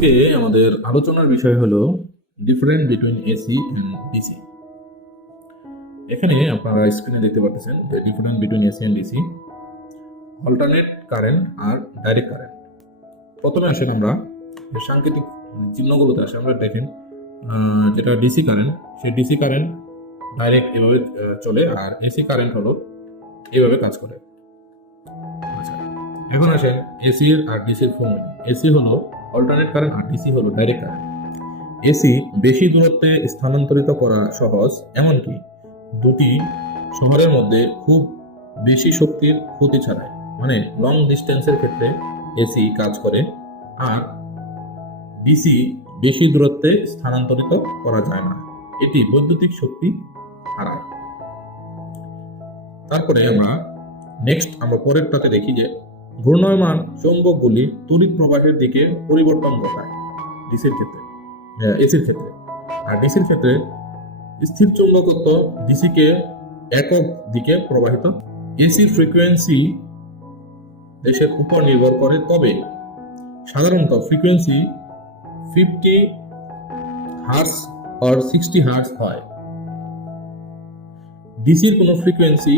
আজকে আমাদের আলোচনার বিষয় হলো difference between AC and DC. এখানে আপনারা স্ক্রিনে দেখতে পাচ্ছেন যে difference between AC and DC, alternate current আর ডাইরেক্ট কারেন্ট। প্রথমে আসেন আমরা সাংকেতিক চিহ্নগুলোতে আসে, আমরা দেখেন যেটা ডিসি কারেন্ট, সেই ডিসি কারেন্ট ডাইরেক্ট এভাবে চলে, আর এসি কারেন্ট হলো এভাবে কাজ করে। আচ্ছা, এখন আসেন এসি আর ডিসির ফর্মুলা। এসি হলো অল্টারনেট কারেন্ট আর ডিসি হলো ডাইরেক্ট কারেন্ট। এসি বেশি দূরত্বে স্থানান্তরিত করা সহজ, এমনকি দুটি শহরের মধ্যে খুব বেশি শক্তির ক্ষতি ছাড়াই, মানে লং ডিস্টেন্সের ক্ষেত্রে এসি কাজ করে। আর ডিসি বেশি দূরত্বে স্থানান্তরিত করা যায় না, এটি বৈদ্যুতিক শক্তি হারায়। তারপরে আমরা পরেরটাতে দেখি যে ঘূর্ণায়মান চৌম্বকগুলি তড়িৎ প্রবাহের দিকে পরিবর্তন ঘটায় ডিসির ক্ষেত্রে, এসির ক্ষেত্রে। আর ডিসির ক্ষেত্রে স্থির চৌম্বকত্ব ডিসিকে একক দিকে প্রবাহিত। এসির ফ্রিকোয়েন্সি দেশের উপর নির্ভর করে, তবে সাধারণত ফ্রিকোয়েন্সি 50 হার্টজ আর 60 হার্টজ হয়। ডিসির কোনো ফ্রিকোয়েন্সি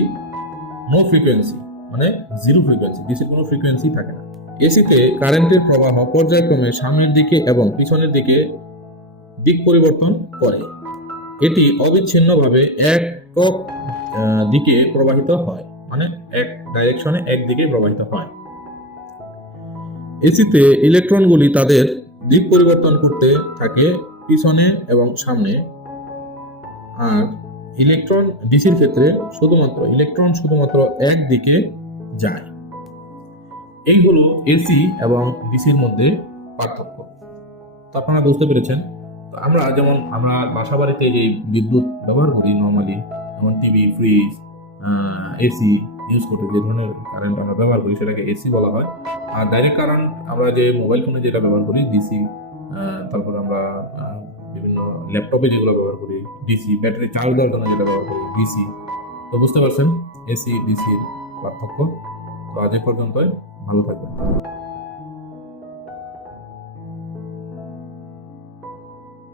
মানে জিরো ফ্রিকোয়েন্সি, ডিসির কোনো ফ্রিকোয়েন্সি থাকে না। এসিতে কারেন্টের প্রবাহ পর্যায়ক্রমে সামনের দিকে এবং পিছনের দিকে দিক পরিবর্তন করে। এটি অবিচ্ছিন্নভাবে একক দিকে প্রবাহিত হয়, মানে এক ডাইরেকশনে একদিকে প্রবাহিত হয়। এসিতে ইলেকট্রনগুলি তাদের দিক পরিবর্তন করতে থাকে পিছনে এবং সামনে, আর ডিসির ক্ষেত্রে ইলেকট্রন শুধুমাত্র একদিকে যায়। এই হলো এসি এবং ডিসির মধ্যে পার্থক্য। তো আপনারা বুঝতে পেরেছেন। আমরা বাসা বাড়িতে যে বিদ্যুৎ ব্যবহার করি নর্মালি, যেমন টিভি, ফ্রিজ, এসি ইউজ করতে যে ধরনের কারেন্ট আমরা ব্যবহার করি সেটাকে এসি বলা হয়। আর ডাইরেক্ট কারেন্ট আমরা যে মোবাইল ফোনে যেটা ব্যবহার করি ডিসি, তারপর আমরা বিভিন্ন ল্যাপটপে যেগুলো ব্যবহার করি ডিসি, ব্যাটারি চার্জ দেওয়ার জন্য যেটা ব্যবহার করি ডিসি। তো বুঝতে পারছেন এসি ডিসির পার্থক্য। তো আজ এ পর্যন্তই, ভালো থাকবেন।